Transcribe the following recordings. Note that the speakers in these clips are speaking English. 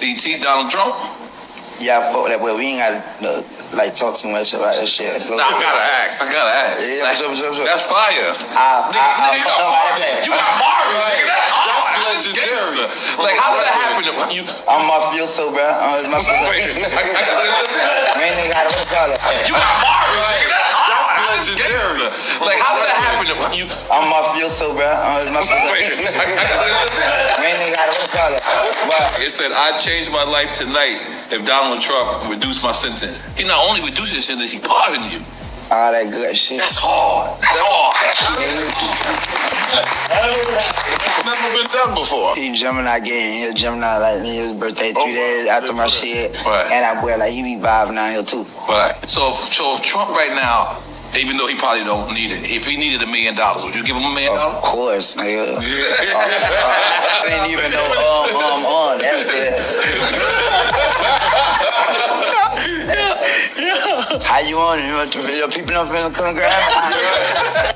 DT, Donald Trump? Yeah, I fuck with that, but we ain't gotta talk too much about that shit. I gotta ask. Yeah, like, sure. That's fire. Nigga, you got Marvin, nigga. That's hard. That's legendary. Like, how did that happen? I'm mafioso, bro. I'm mafioso. You got Marvin, nigga. That's legendary. Like, how did that happen? I'm mafioso, bro. I'm mafioso. It said, I changed my life tonight if Donald Trump reduced my sentence. He not only reduced your sentence, he pardoned you. All that good shit. That's hard. It's never been done before. He Gemini getting here. Gemini like me. His birthday 3 days after my shit. Right. And I boy like he be vibing out here too. Right. So if Trump right now, even though he probably don't need it, if he needed $1 million, would you give him $1 million? Of course, nigga. I didn't even know on. That's it. How you on? Your people don't feel come grab.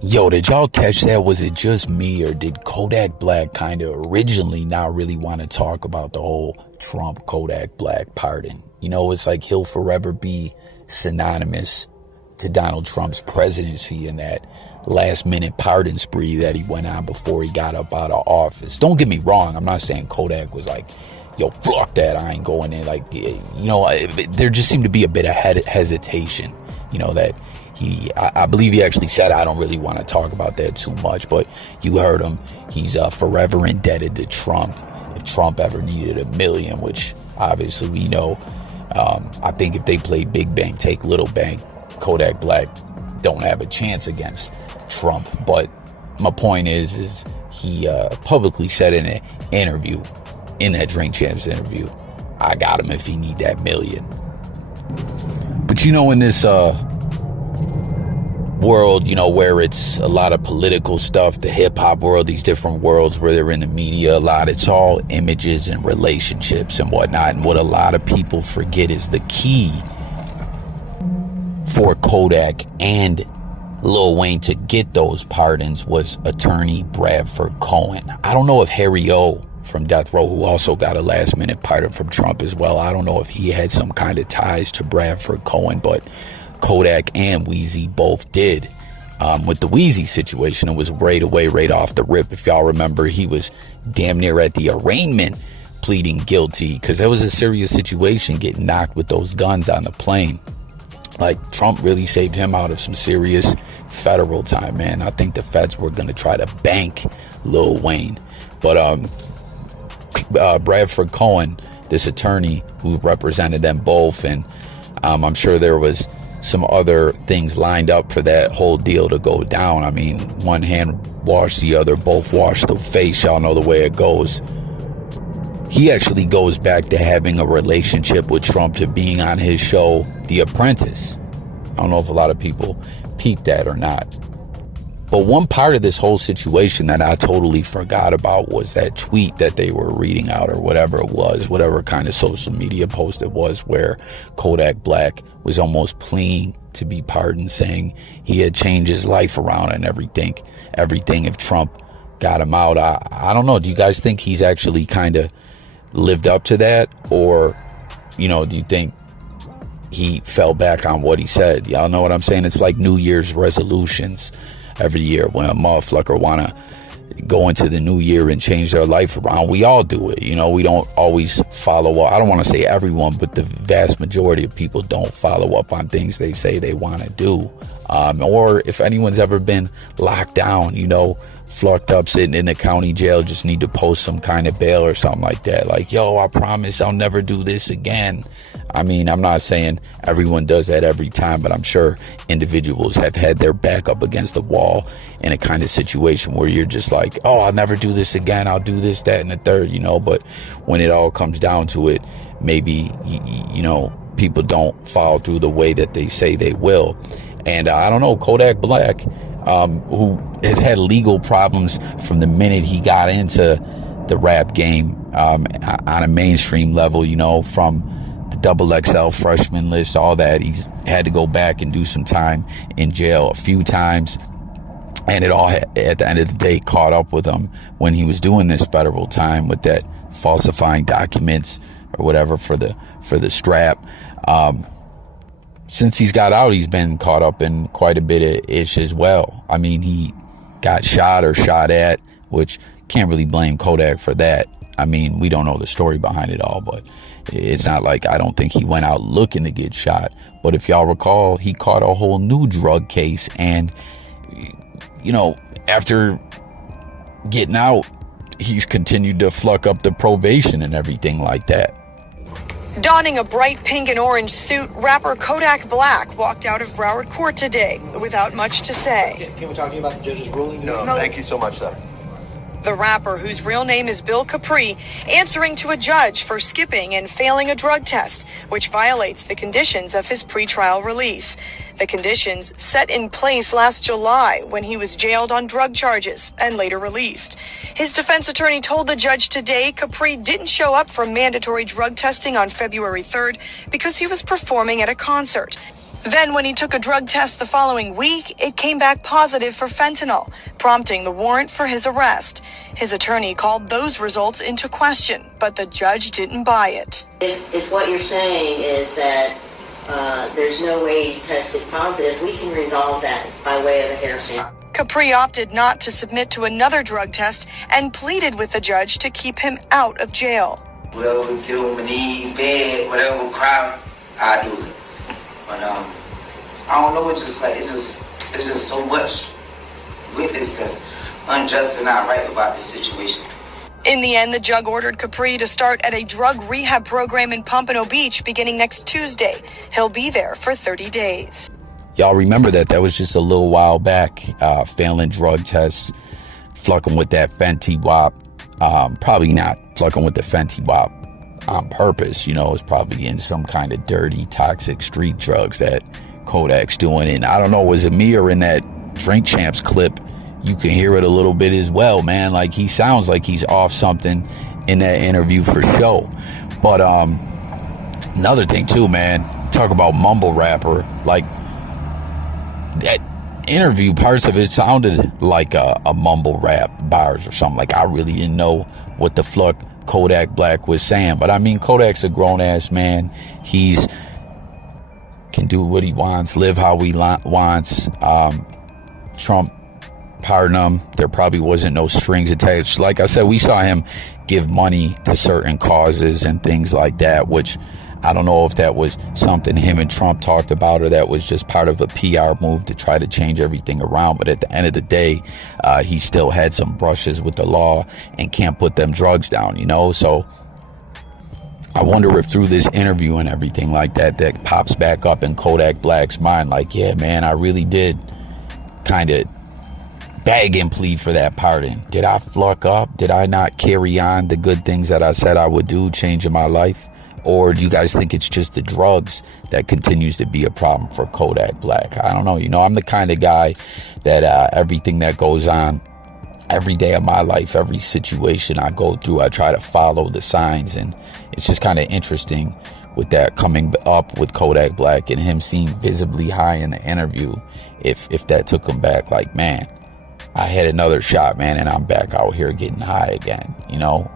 Yo, did y'all catch that? Was it just me, or did Kodak Black kind of originally not really want to talk about the whole Trump Kodak Black pardon? You know, it's like he'll forever be synonymous to Donald Trump's presidency and that last minute pardon spree that he went on before he got up out of office. Don't get me wrong. I'm not saying Kodak was like, yo, fuck that, I ain't going in. Like, you know, there just seemed to be a bit of hesitation, you know, that I believe he actually said, I don't really want to talk about that too much, but you heard him. He's forever indebted to Trump. If Trump ever needed $1 million, which obviously we know, I think if they play big bank, take little bank, Kodak Black don't have a chance against Trump. But my point is he publicly said in an interview, in that Drink Champs interview, I got him if he need that $1 million. But you know, in this world, you know, where it's a lot of political stuff, the hip hop world, these different worlds where they're in the media a lot, it's all images and relationships and whatnot. And what a lot of people forget is the key for Kodak and Lil Wayne to get those pardons was attorney Bradford Cohen. I don't know if Harry O from Death Row, who also got a last minute pardon from Trump as well, I don't know if he had some kind of ties to Bradford Cohen, but Kodak and Weezy both did. With the Weezy situation, it was right away, right off the rip. If y'all remember, he was damn near at the arraignment pleading guilty because that was a serious situation, getting knocked with those guns on the plane. Like, Trump really saved him out of some serious federal time, man. I think the feds were going to try to bank Lil Wayne. But Bradford Cohen, this attorney who represented them both, and I'm sure there was some other things lined up for that whole deal to go down. I mean, one hand washed the other, both wash the face. Y'all know the way it goes. He actually goes back to having a relationship with Trump, to being on his show, The Apprentice. I don't know if a lot of people peeped that or not. But one part of this whole situation that I totally forgot about was that tweet that they were reading out, or whatever it was, whatever kind of social media post it was, where Kodak Black was almost pleading to be pardoned, saying he had changed his life around and everything if Trump got him out. I don't know. Do you guys think he's actually kind of lived up to that? Or, you know, do you think he fell back on what he said? Y'all know what I'm saying? It's like New Year's resolutions every year when a motherfucker want to go into the new year and change their life around. We all do it. You know, we don't always follow up. I don't want to say everyone, but the vast majority of people don't follow up on things they say they want to do. Or if anyone's ever been locked down, you know, flucked up, sitting in the county jail, just need to post some kind of bail or something like that. Like, yo, I promise I'll never do this again. I mean, I'm not saying everyone does that every time, but I'm sure individuals have had their back up against the wall in a kind of situation where you're just like, oh, I'll never do this again. I'll do this, that, and the third, you know. But when it all comes down to it, maybe, you know, people don't follow through the way that they say they will. And I don't know, Kodak Black, who has had legal problems from the minute he got into the rap game, on a mainstream level, you know, from the XXL freshman list, all that. He's had to go back and do some time in jail a few times. And it all, at the end of the day, caught up with him when he was doing this federal time with that falsifying documents or whatever for the strap. Since he's got out, he's been caught up in quite a bit of ish as well. I mean, he got shot or shot at, which can't really blame Kodak for that. I mean, we don't know the story behind it all, but it's not like I don't think he went out looking to get shot. But if y'all recall, he caught a whole new drug case. And, you know, after getting out, he's continued to fluck up the probation and everything like that. Donning a bright pink and orange suit, rapper Kodak Black walked out of Broward Court today without much to say. Can we talk to you about the judge's ruling? No, thank you so much, sir. The rapper, whose real name is Bill Capri, answering to a judge for skipping and failing a drug test, which violates the conditions of his pretrial release. The conditions set in place last July when he was jailed on drug charges and later released. His defense attorney told the judge today Capri didn't show up for mandatory drug testing on February 3rd because he was performing at a concert. Then when he took a drug test the following week, it came back positive for fentanyl, prompting the warrant for his arrest. His attorney called those results into question, but the judge didn't buy it. If what you're saying is that there's no way you tested positive, we can resolve that by way of a hair sample. Capri opted not to submit to another drug test and pleaded with the judge to keep him out of jail. Whatever, get on my knees, bed, whatever crowd, I do it. But I don't know. It's just so much with this that's unjust and not right about this situation. In the end, the judge ordered Capri to start at a drug rehab program in Pompano Beach beginning next Tuesday. He'll be there for 30 days. Y'all remember that was just a little while back, failing drug tests, flucking with that Fenty Wap. Probably not flucking with the Fenty Wap on purpose. You know, it's probably in some kind of dirty, toxic street drugs that Kodak's doing. And I don't know, was it me or in that Drink Champs clip, you can hear it a little bit as well, man. Like, he sounds like he's off something in that interview for sure. But another thing too, man, talk about mumble rapper. Like, that interview, parts of it sounded like a mumble rap bars or something. Like, I really didn't know what the fuck Kodak Black was saying. But I mean, Kodak's a grown-ass man. He's can do what he wants, live how he wants. Trump pardon him. There probably wasn't no strings attached. Like I said, we saw him give money to certain causes and things like that, which I don't know if that was something him and Trump talked about or that was just part of a PR move to try to change everything around. But at the end of the day, he still had some brushes with the law and can't put them drugs down, you know? So I wonder if through this interview and everything like that, that pops back up in Kodak Black's mind. Like, yeah, man, I really did kind of beg and plead for that pardon. Did I fluck up? Did I not carry on the good things that I said I would do, changing my life? Or do you guys think it's just the drugs that continues to be a problem for Kodak Black? I don't know. You know, I'm the kind of guy that everything that goes on every day of my life, every situation I go through, I try to follow the signs. And it's just kind of interesting with that coming up with Kodak Black and him seem visibly high in the interview. If that took him back, like, man, I had another shot, man, and I'm back out here getting high again, you know?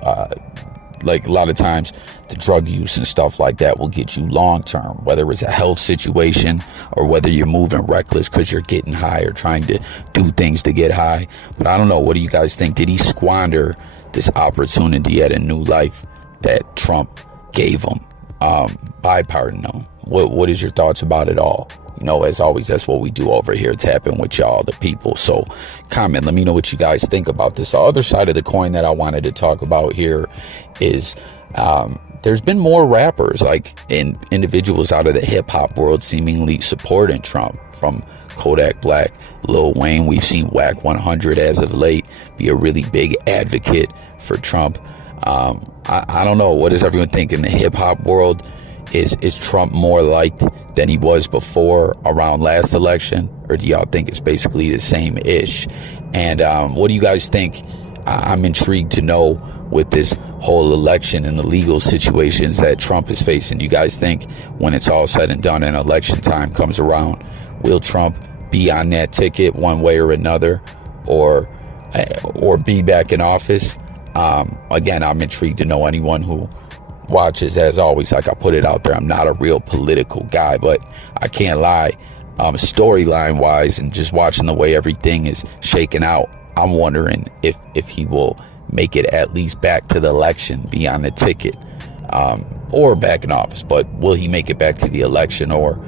Like, a lot of times the drug use and stuff like that will get you long term, whether it's a health situation or whether you're moving reckless because you're getting high or trying to do things to get high. But I don't know. What do you guys think? Did he squander this opportunity at a new life that Trump gave him by pardoning him? What is your thoughts about it all? You know, as always, that's what we do over here, tapping with y'all, the people. So comment, let me know what you guys think about this. The other side of the coin that I wanted to talk about here is there's been more rappers, like individuals out of the hip hop world seemingly supporting Trump, from Kodak Black, Lil Wayne. We've seen Whack 100 as of late be a really big advocate for Trump. I don't know. What does everyone think in the hip hop world? Is Trump more liked than he was before around last election? Or do y'all think it's basically the same ish? And what do you guys think? I'm intrigued to know with this whole election and the legal situations that Trump is facing. Do you guys think when it's all said and done and election time comes around, will Trump be on that ticket one way or another, or be back in office? Again, I'm intrigued to know anyone who watches. As always, like I put it out there, I'm not a real political guy, but I can't lie. Storyline wise, and just watching the way everything is shaking out, I'm wondering if he will make it at least back to the election, be on the ticket, or back in office. But will he make it back to the election, or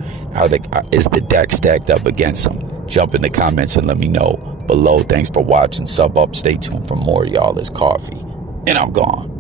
is the deck stacked up against him? Jump in the comments and let me know below. Thanks for watching. Sub up. Stay tuned for more. Y'all. It's Coffee, and I'm gone.